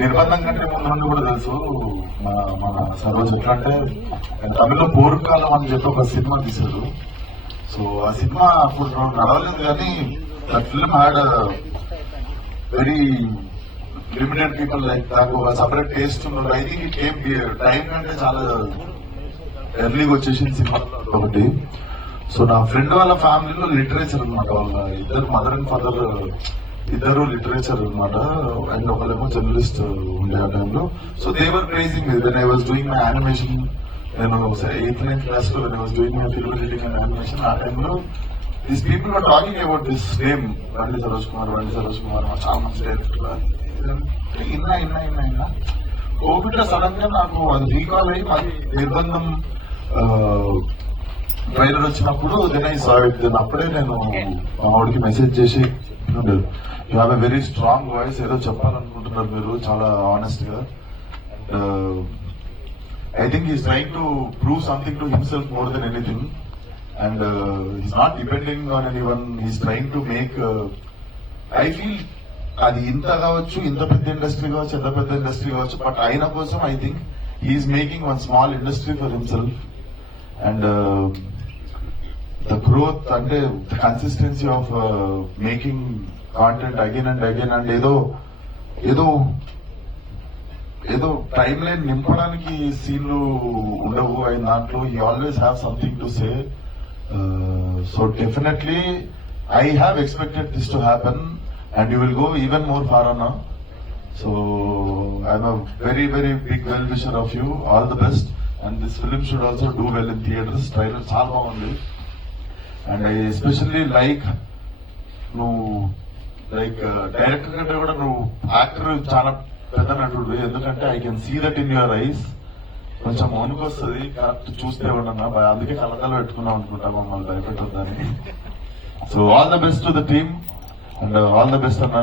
నిర్బంధం కంటే ముందు నుండి కూడా తెలుసు మన సరోజ్ ఎట్లా అంటే తమిళలో పోరుకాలం అని చెప్పి ఒక సినిమా తీశారు. సో ఆ సినిమా అప్పుడు నడవలేదు కానీ that film had very limited people like దానికి ఒక సపరేట్ టేస్ట్ ఉన్నారు. I think it came time కంటే చాలా ఎర్లీగా వచ్చేసింది సినిమా ఒకటి. సో నా ఫ్రెండ్ వాళ్ళ ఫ్యామిలీలో లిటరేచర్ అనమాట, వాళ్ళ ఇద్దరు మదర్ అండ్ ఫాదర్ ఇద్దరు లిటరేచర్ అనమాట, అండ్ ఒకళ్ళేమో జర్నలిస్ట్ ఉండే ఆ టైంలో. So they were praising when I was doing my animation. నేను 8th 9th క్లాస్ లో when I was doing my film editing and animation, ఆ టైంలో these people are talking about this name Bandi Saroj Kumar చాలా మంచి డైరెక్టర్. ఇన్నా కోవిడ్ లో సడన్ గా నాకు అది రీకాల్ అయ్యి మాది నిర్బంధం ట్రైలర్ వచ్చినప్పుడు then I saw it. Then అప్పుడే నేను మా వాడికి మెసేజ్ చేసి, you have a very strong voice, ఏదో చెప్పాలనుకుంటున్నారు మీరు చాలా ఆనెస్ట్ గా. And I think he's trying to prove something to himself more than anything. And he's not depending on anyone, he's trying to make. I feel అది ఇంత కావచ్చు, ఇంత పెద్ద ఇండస్ట్రీ కావచ్చు, ఎంత పెద్ద ఇండస్ట్రీ కావచ్చు, బట్ ఆయన కోసం I think he is making one small industry for himself. And the growth అంటే the consistency of making content again and again. And ఏదో టైం లైన్ నింపడానికి సీన్లు ఉండవు ఆయన దాంట్లో. He always have something to say. So definitely I have expected this to happen and you will go even more far on now. So I'm a very very big well wisher of you. All the best, and this film should also do well in theaters. Trailer chaala baagundi, and I especially like no director kante kuda no actor chaala pedda natudu, endukante I can see that in your eyes. కొంచెం మౌనికి వస్తుంది correct చూస్తే ఉండన్నా, అందుకే కలకలు పెట్టుకున్నాం అనుకుంటా మమ్మల్ని భయపెట్టొద్దని. So all the best to the team. And all the best, Anna.